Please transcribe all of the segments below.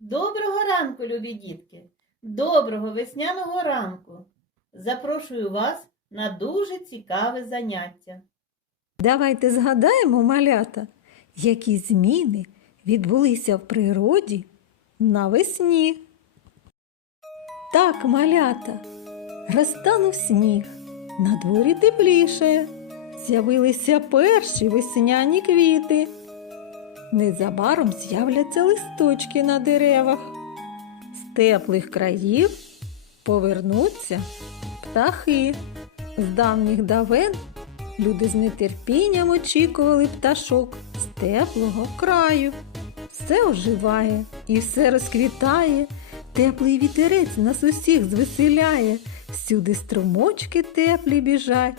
Доброго ранку, любі дітки! Доброго весняного ранку! Запрошую вас на дуже цікаве заняття. Давайте згадаємо, малята, які зміни відбулися в природі навесні. Так, малята, розтанув сніг, на дворі тепліше, з'явилися перші весняні квіти. Незабаром з'являться листочки на деревах. З теплих країв повернуться птахи. З давніх давен Люди з нетерпінням очікували пташок з теплого краю. Все оживає і все розквітає, теплий вітерець нас усіх звеселяє, всюди струмочки теплі біжать,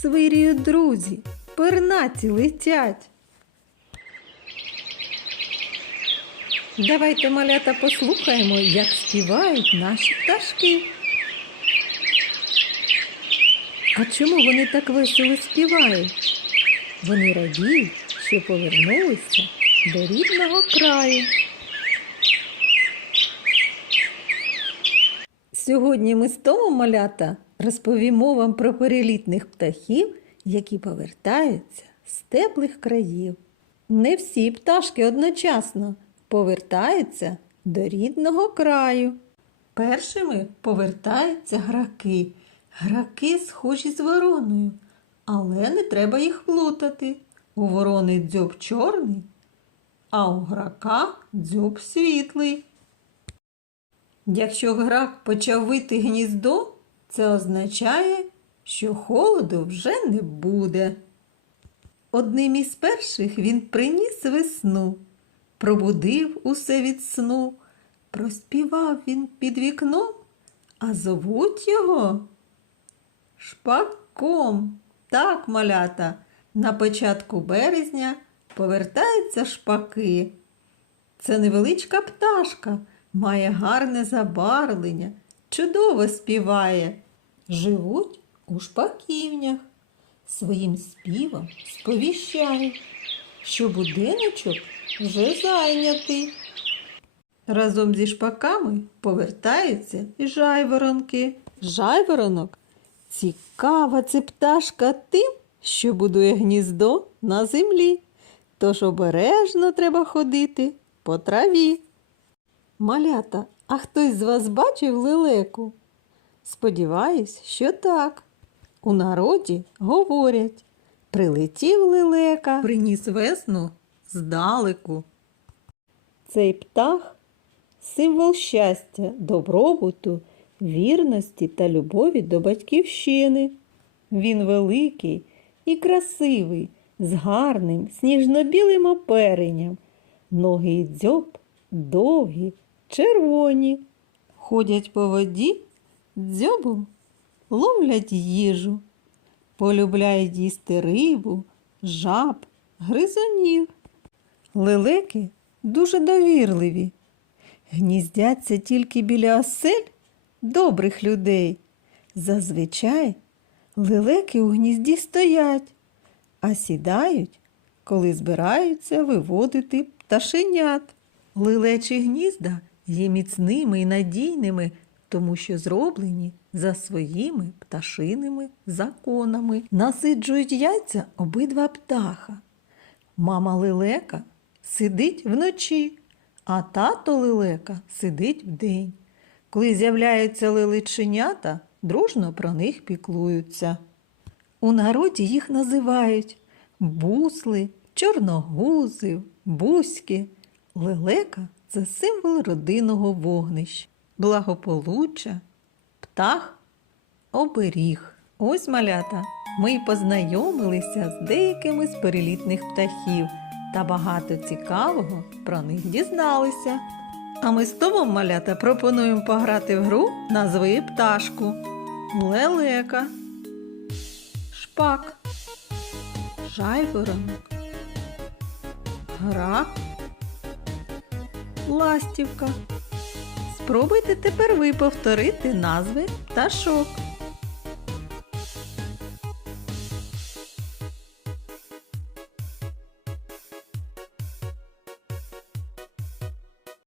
свиріють друзі, пернаті летять. Давайте, малята, послухаємо, як співають наші пташки. А чому вони так весело співають? Вони радіють, що повернулися до рідного краю. Сьогодні ми з Томом малята розповімо вам про перелітних птахів, які повертаються з теплих країв. Не всі пташки одночасно повертаються до рідного краю. Першими повертаються граки. Граки схожі з вороною, але не треба їх плутати. У ворони дзьоб чорний, а у грака дзьоб світлий. Якщо грак почав вити гніздо, це означає, що холоду вже не буде. Одним із перших він приніс весну, пробудив усе від сну, проспівав він під вікном, а зовуть його Шпаком. Так, малята, на початку березня повертаються шпаки. Це невеличка пташка, має гарне забарвлення, чудово співає. Живуть у шпаківнях. Своїм співом сповіщають, що будиночок вже зайнятий. Разом зі шпаками повертаються і жайворонки. Жайворонок Цікава це пташка тим, що будує гніздо на землі, тож обережно треба ходити по траві. Малята, а хтось з вас бачив лелеку? Сподіваюсь, що так. У народі говорять прилетів лелека, приніс весну здалеку. Цей птах символ щастя, добробуту вірності та любові до батьківщини. Він великий і красивий, з гарним сніжно-білим оперенням. Ноги і дзьоб довгі, червоні. Ходять по воді, дзьобом ловлять їжу. Полюбляють їсти рибу, жаб, гризунів. Лелеки дуже довірливі. Гніздяться тільки біля осель добрих людей. Зазвичай лелеки у гнізді стоять, а сідають, коли збираються виводити пташенят. Лелечі гнізда є міцними і надійними, тому що зроблені за своїми пташиними законами. Насиджують яйця обидва птаха. Мама лелека сидить вночі, а тато лелека сидить вдень. Коли з'являються лиличенята, дружно про них піклуються. У народі їх називають бусли, чорногузи, бузьки. Лелека це символ родинного вогнища, благополуччя, птах, оберіг. Ось малята. Ми познайомилися з деякими з перелітних птахів та багато цікавого про них дізналися. А ми з Томом малята пропонуємо пограти в гру назви пташку. Лелека, шпак, жайворонок, грак, ластівка. Спробуйте тепер ви повторити назви пташок.